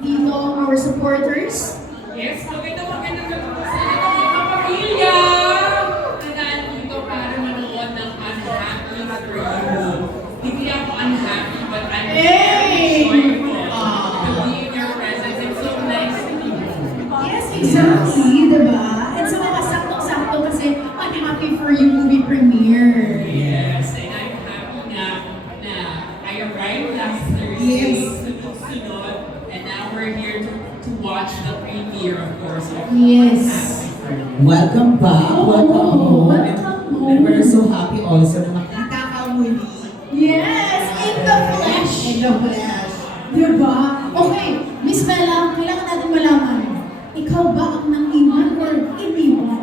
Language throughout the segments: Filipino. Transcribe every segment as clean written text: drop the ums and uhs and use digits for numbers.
Dito, our supporters. Yes, magandang gabi sa lahat ng mga kapamilya na nandito para manood ng Unhappy for You. Hindi ako unhappy, but I'm very joyful to be in your presence. It's so nice to meet you. Yes, exactly, diba? And sa mga saktong-sakto kasi Unhappy for You movie premiere. Yes, and I'm happy na I arrived last Thursday. Yes. Sunod, and now we're here to watch the premiere, of course. Yes. Welcome back. Welcome home. Welcome home. And we're so happy also na makita ka muli. Yes, in the flesh. In the flesh. Diba? Okay, Miss Bella, kailangan natin malaman. Ikaw ba ang nang-iwan or iniwan?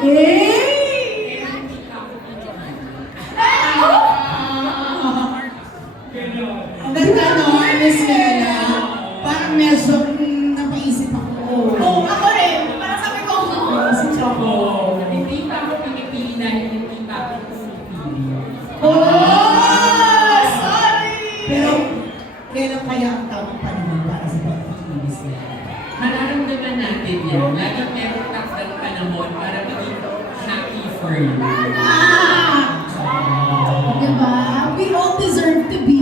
Eh! Ang ganda no, Miss Mela. Parang medyo napaisip ako. Oh, ako rin. Parang sabi ko, napaisip ako. Hindi pa ako Pilipina, hindi pa ako Pilipina. Oh! Sorry! Pero, kailan kaya ang tamang panahon para sa pagpakilis niya? Mararamdaman natin yan. Laging meron takdang panahon para maging happy for you. Diba? We all deserve to be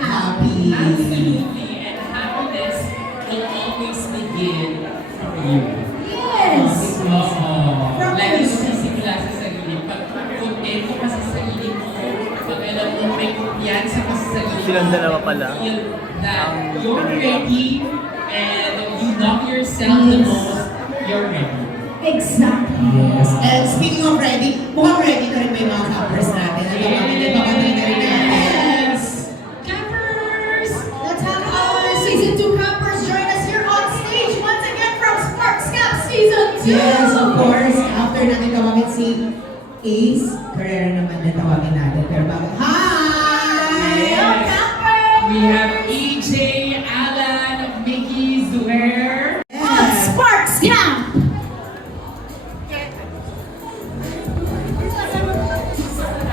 happy. Absolutely. And happiness will always begin from you. Yes! Oo. From Lagi us. mo sisimula sa sarili. Pag contento ka sa sarili mo, pag alam mo may kumpiyansa ka sa sarili mo, Silang dalawa pala. feel that you're ready and you know yourself the most, you're ready. Exactly. Yes. And speaking of ready, mukhang ready na rin ba yung mga campers natin? Ano ba kami nagpapatay na rin natin? Yes! Campers! Let's have our Season 2 campers join us here on stage once again from Sparks Camp Season 2! Yes, of course. After natin tawagin si Ace, Carrera naman na tawagin natin. Pero bago, hi! Hello, campers! We have EJ, Alan, Mickey, Zuhair. On Sparks Camp!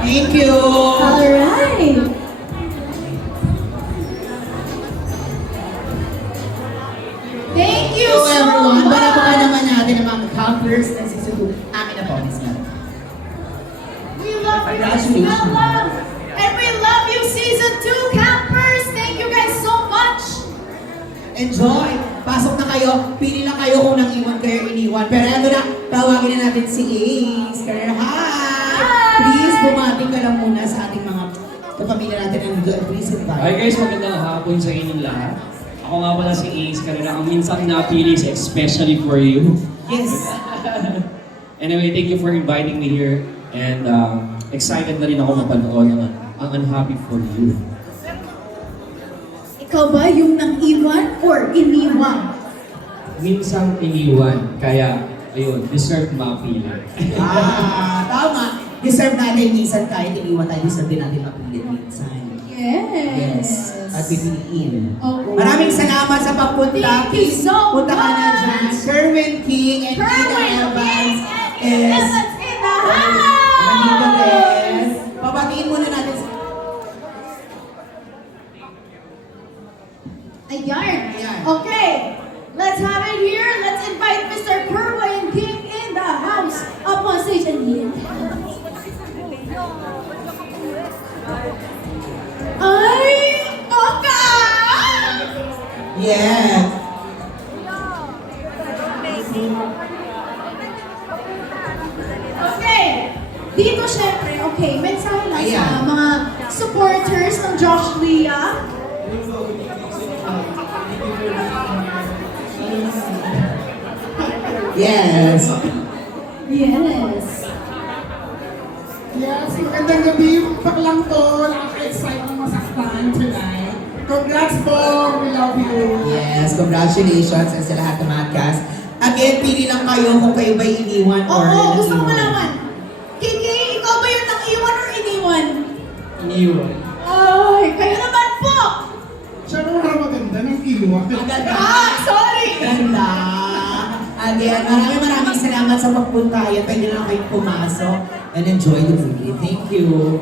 Thank you! Alright! Thank you So so everyone, much! panapakan naman natin ang mga campers na sisugo. Amin na po, Miss Mel. We love you, Miss Congratulations. Bella! And we love you, Season 2 campers! Thank you guys so much! Enjoy! Pasok na kayo. Pili lang kayo kung nang iwan kayo iniwan. Pero ano na, tawagin na natin si Ace. Carrera, hi! Please, bumati ka lang muna sa ating mga kapamilya natin na nandito. And please invite. Hi guys, magandang hapon sa inyong lahat. Ako nga pala si Ace Carrera, ang minsang napili is especially for you. Yes. Anyway, thank you for inviting me here. And excited na rin ako mapanood ang Unhappy for You. Ikaw ba yung nang-iwan or iniwan? Minsang iniwan, kaya ayun, deserve mapili. Tama. Deserve natin minsan kahit iniwan tayo. Deserve din natin mapilit minsan. Yes! At pipiliin. Oo. Maraming salamat sa pagpunta. Thank you Please, so punta ka na much. dyan. Kerwin King and Ina Kerwin Evans King is Evans in the nandito house! rin. Pabatiin muna natin. Ayan. Ayan. Okay. Let's have it here. Let's invite Mr. Kerwin King in the house up on stage and here. Dito syempre, okay, mensahe lang sa Ayan. mga supporters ng Josh Lia. Yes. Yes. Yes, magandang gabi. Paklang to. Nakaka-excite ng masaktan tonight. Congrats po. We love you. Yes, congratulations and sa lahat ng mga cast. Again, pili lang kayo kung kayo ba iniwan or Oo, gusto ko naiwan. malaman. Kiki, ikaw ba yung nang-iwan or iniwan? Iniwan. Ay, kayo naman po! Siya naman maganda ng iwan. Sorry! Ganda. Again, maraming salamat sa pagpunta. Yan, pwede na kayong pumasok and enjoy the movie. Thank you.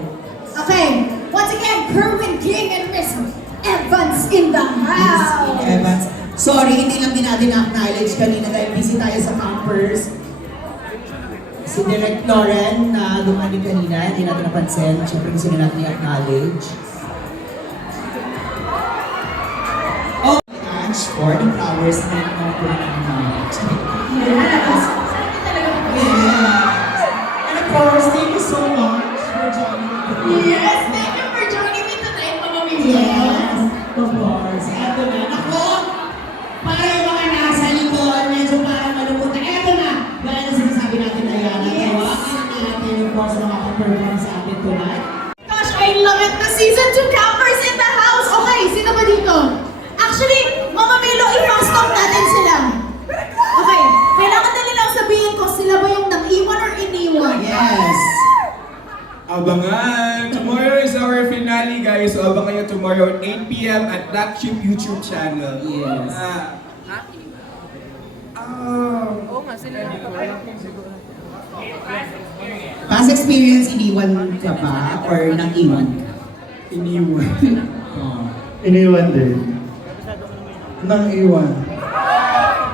Okay, once again, Kerwin King and Miss Evans in the house! Miss Evans. Sorry, hindi lang din natin na-acknowledge kanina dahil busy tayo sa campers. Si Direct Lauren na dumani kanina, hindi natin napansin. Siyempre gusto na natin i-acknowledge. Oh, Ange, for the flowers na acknowledge. Yes! Yes. And of course, thank you so much for joining me. Yes! Thank you for joining me tonight, Mama Mimi. Yes, of course. Eto na. Ako, para yung mga nasa likod, medyo parang malungkot na. Eto na. Gaya na sinasabi natin, Ayana. Tawagan natin yung course na makaperform sa atin tonight. Gosh, I love it! The season 2 campers in the house! Okay, sino ba dito? Actually, Mama Milo, i-fast talk natin sila. Okay, kailangan na nilang sabihin ko sila ba yung nang-iwan or iniwan? Yes. Abangan! Tomorrow is our finale, guys. So abangan nyo tomorrow at 8 p.m. at That Chip YouTube channel. Yes. Past experience, iniwan ka ba? Or nang-iwan ka? Iniwan. Oh. Iniwan din. Nang iwan.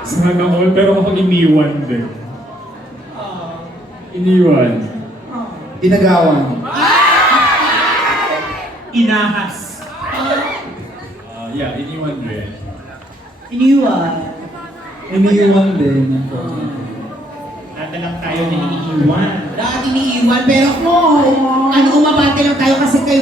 Sana all, pero ako iniwan din. Iniwan. Inagawan. Inahas. Yeah, iniwan din. Iniwan. Iniwan din. Dati lang tayo na iniiwan. Dati iniiwan, pero ano, umabante lang tayo kasi kayo